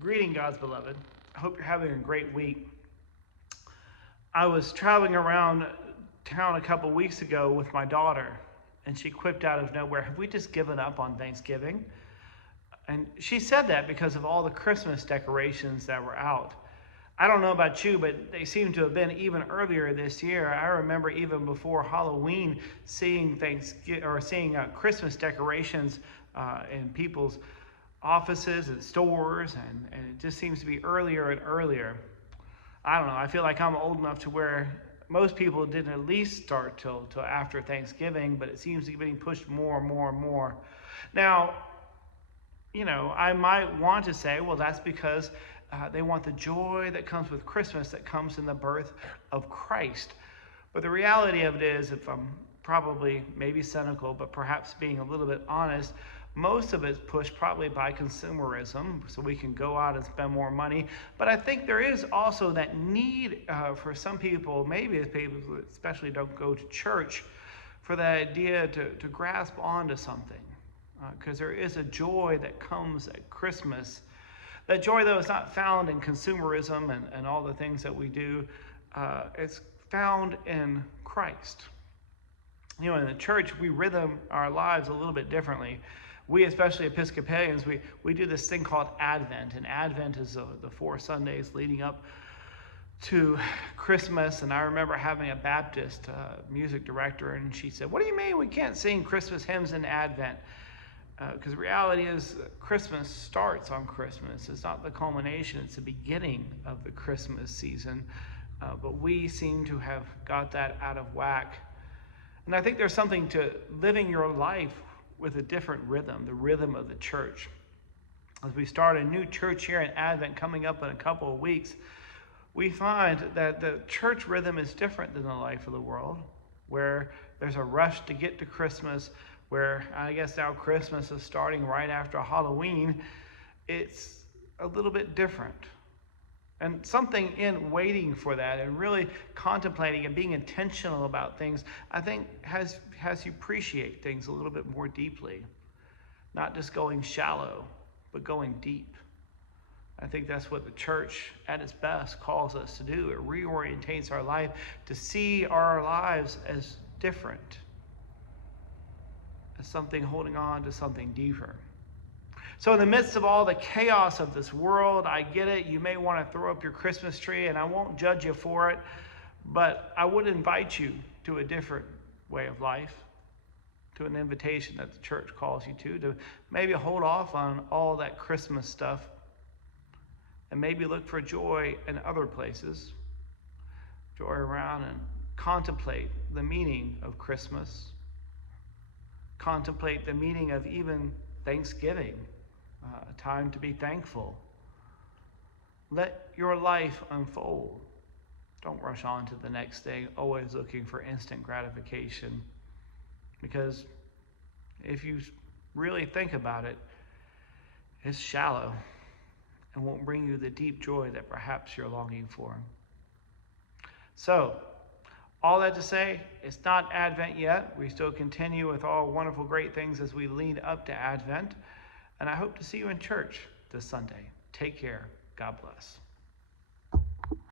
Greeting, God's beloved. I hope you're having a great week. I was traveling around town a couple weeks ago with my daughter, and she quipped out of nowhere, "Have we just given up on Thanksgiving?" And she said that because of all the Christmas decorations that were out. I don't know about you, but they seem to have been even earlier this year. I remember even before Halloween seeing Christmas decorations in people's offices and stores, and it just seems to be earlier and earlier. I don't know. I feel like I'm old enough to where most people didn't at least start till after Thanksgiving, but it seems to be being pushed more and more and more. Now, I might want to say, well, that's because they want the joy that comes with Christmas, that comes in the birth of Christ. But the reality of it is, if I'm probably maybe cynical, but perhaps being a little bit honest, most of it's pushed probably by consumerism, so we can go out and spend more money. But I think there is also that need for some people, maybe as people who especially don't go to church, for the idea to grasp onto something. Because there is a joy that comes at Christmas. That joy, though, is not found in consumerism and all the things that we do. It's found in Christ. In the church, we rhythm our lives a little bit differently. We, especially Episcopalians, we do this thing called Advent. And Advent is the 4 Sundays leading up to Christmas. And I remember having a Baptist music director, and she said, "What do you mean we can't sing Christmas hymns in Advent?" Because the reality is Christmas starts on Christmas. It's not the culmination, it's the beginning of the Christmas season. But we seem to have got that out of whack. And I think there's something to living your life with a different rhythm, the rhythm of the church. As we start a new church here in Advent coming up in a couple of weeks, we find that the church rhythm is different than the life of the world, where there's a rush to get to Christmas, where I guess now Christmas is starting right after Halloween. It's a little bit different. And something in waiting for that and really contemplating and being intentional about things, I think has you appreciate things a little bit more deeply. Not just going shallow, but going deep. I think that's what the church at its best calls us to do. It reorientates our life to see our lives as different, as something holding on to something deeper. So in the midst of all the chaos of this world, I get it. You may want to throw up your Christmas tree, and I won't judge you for it, but I would invite you to a different way of life, to an invitation that the church calls you to maybe hold off on all that Christmas stuff and maybe look for joy in other places, joy around, and contemplate the meaning of Christmas, contemplate the meaning of even Thanksgiving. A time to be thankful. Let your life unfold. Don't rush on to the next thing, always looking for instant gratification. Because if you really think about it, it's shallow and won't bring you the deep joy that perhaps you're longing for. So, all that to say, it's not Advent yet. We still continue with all wonderful, great things as we lead up to Advent. And I hope to see you in church this Sunday. Take care. God bless.